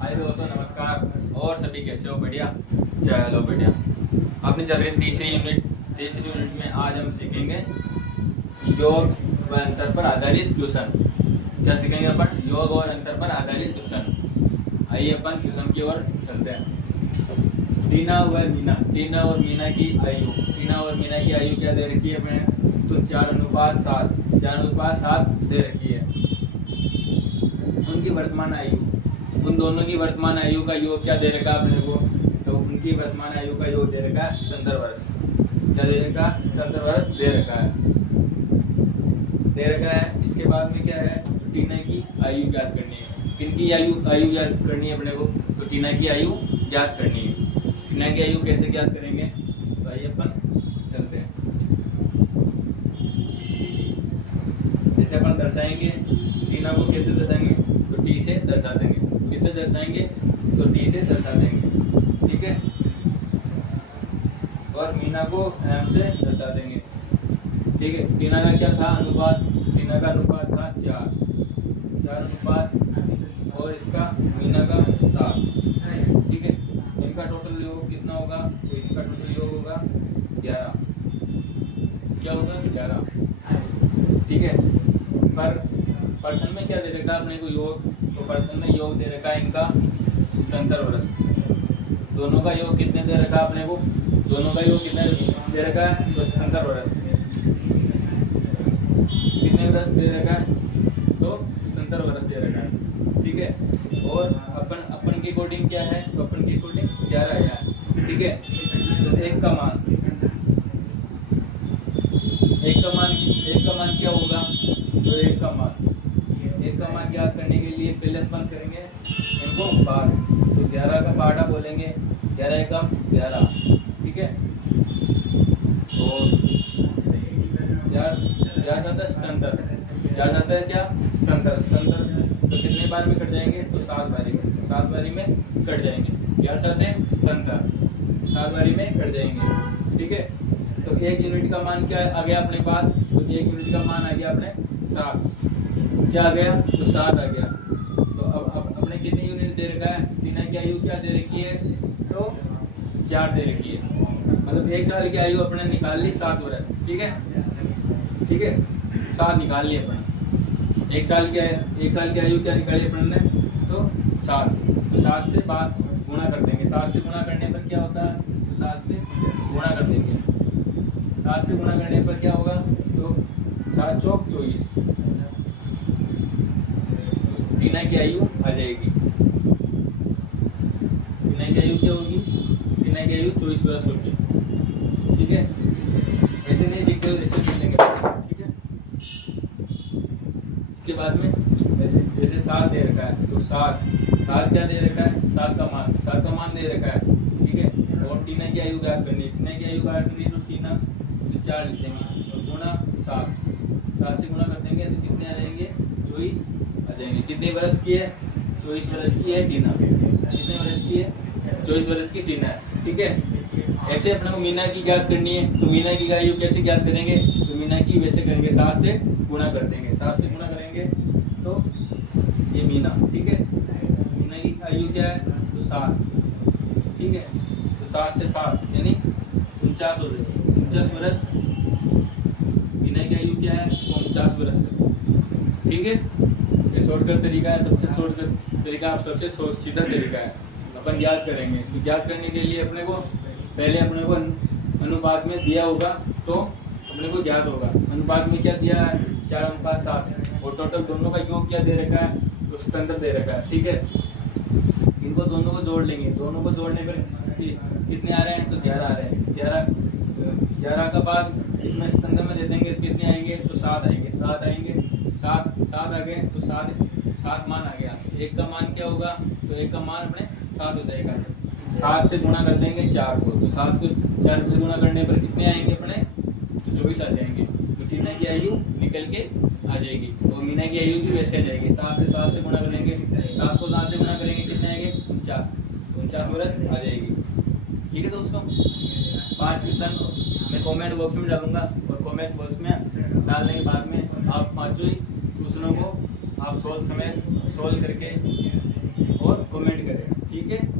हाय दोस्तों, नमस्कार। और सभी कैसे हो? बढ़िया। चलो बढ़िया। आपने चल रही तीसरी यूनिट में आज हम सीखेंगे योग व अंतर पर आधारित क्वेश्चन। क्या सीखेंगे अपन? योग और अंतर पर आधारित क्वेश्चन। आइए अपन क्वेश्चन की ओर चलते हैं। टीना और मीना की आयु क्या दे रखी है अपने? तो 4:7 दे रखी है। उनकी वर्तमान आयु, उन दोनों की वर्तमान आयु का योग क्या दे रखा अपने को? तो उनकी वर्तमान आयु का योग दे रखा है 77 वर्ष। क्या दे रखा? 77 वर्ष दे रखा है। इसके बाद में क्या है? तो टीना की आयु ज्ञात करनी है। किनकी आयु ज्ञात करनी है अपने को? तो टीना की आयु ज्ञात करनी है। टीना की आयु कैसे ज्ञात करेंगे? तो आइए अपन चलते हैं। जैसे अपन दर्शाएंगे टीना को, कैसे दर्शाएंगे? तो टी से दर्शा देंगे। किससे दर्शाएंगे? तो टी से दर्शा देंगे। ठीक है। और मीना को एम से दर्शा देंगे। ठीक है। टीना का क्या था अनुपात? टीना का अनुपात था 4 अनुपात, और इसका मीना का 7। ठीक है। इनका टोटल योग कितना होगा? तो इनका टोटल योग होगा 11। क्या होगा? 11। ठीक है। पर पर्सन में क्या दे रखा अपने को योग? तो पर्सन में योग दे रखा है इनका 77 वर्ष। दोनों का योग कितने दे रखा अपने को? दोनों का योग कितना दे रखा है? तो 77 वर्ष। कितने वर्ष दे रखा है? तो 77 वर्ष दे रखा है। ठीक है। और अपन की कोडिंग क्या है? तो अपन की कोडिंग 11 है। ठीक है। तो एक का मान क्या होगा? तो एक का मान ज्ञात करने के लिए पहले अपन करेंगे इनको पाठ। तो 11 का पाठ आप बोलेंगे 11 एकम 11। ठीक है। और याद आता है 77। याद आता है क्या? 77। तो कितने बार में कट जाएंगे? तो 7 बारी में कट जाएंगे। याद आते हैं 77 7 बारी में कट जाएंगे। ठीक है। तो 1 यूनिट का मान क्या आ गया अपने पास? तो 1 यूनिट का मान आ गया अपने 7। क्या आ गया? तो 7 आ गया। तो अब अपने कितनी यूनिट दे रखा है? टीना की आयु क्या दे रखी है? तो 4 दे रखी है। मतलब 1 साल की आयु अपने निकाल ली 7 वर्ष। ठीक है। 7 निकाल ली अपने। 1 साल की आयु क्या निकाली अपन ने? तो 7। तो 7 से गुणा कर देंगे। 7 से गुणा करने पर क्या होता है? तो 7 से गुणा कर देंगे। 7 से गुणा करने पर क्या होगा? तो 7 चौक 24। टीना की आयु आ जाएगी। टीना की आयु क्या होगी? टीना की आयु 24 वर्ष होगी। ठीक है। ऐसे नहीं सीखते हो, ऐसे सीख लेंगे। ठीक है। इसके बाद में जैसे 7 दे रखा है, तो 7 क्या दे रखा है? 7 का मान दे रखा है। ठीक है। और टीना की आयु ज्ञात करनी है। टीना की आयु ज्ञात करनी है तो टीना तो 4 लिख देंगे और गुणा 7 से गुणा कर देंगे तो कितने आ जाएंगे? 24 आ जाएंगे। कितने वर्ष की है? 24 वर्ष की है टीना। कितने वर्ष की है? 24 वर्ष की टीना है। ठीक है। ऐसे अपने को मीना की ज्ञात करनी है। तो मीना की आयु कैसे ज्ञात करेंगे? तो मीना की वैसे करेंगे, 7 से गुणा कर देंगे। 7 से गुणा करेंगे तो ये मीना। ठीक है। मीना की आयु क्या है? तो 7। ठीक है। तो 7 से 7 यानी 49 हो जाएगी। 49 वर्ष। मीना की आयु क्या है? तो 49 वर्ष है। ठीक है। ये शॉर्टकट तरीका है, सबसे शॉर्टकट तरीका, सबसे सीधा तरीका है। अपन ज्ञात करेंगे। तो ज्ञात करने के लिए अपने को पहले अनुपात में दिया होगा तो अपने को ज्ञात होगा। अनुपात में क्या दिया है? 4:7। और टोटल दोनों का योग क्या दे रखा है? तो 77 दे रखा है। ठीक है। इनको दोनों को जोड़ लेंगे। दोनों को जोड़ने पर कितने आ रहे हैं? तो 11 आ रहे हैं। 11 का बाद इसमें 77 में दे देंगे तो कितने आएंगे? तो 7 आएंगे। 7 आ गए तो 7 मान आ गया। 1 का मान क्या होगा? तो 1 का मान अपने 7 हो जाएगा। 7 से गुणा कर देंगे 4 को। तो 7 को 4 से गुणा करने पर कितने आएंगे अपने? तो 24 आ जाएंगे। तो टीना की आयु निकल के आ जाएगी। और मीना की आयु भी वैसे आ जाएगी। 7 से गुणा करेंगे। 7 को 7 से गुणा करेंगे कितने आएंगे? 49 वर्ष आ जाएगी। ठीक है। तो उसको 5 क्वेश्चन मैं कमेंट बॉक्स में डालूंगा, और कमेंट बॉक्स में डालने के बाद में आप 5 क्वेश्चनों को आप सोल्व करके और कमेंट करें। ठीक है।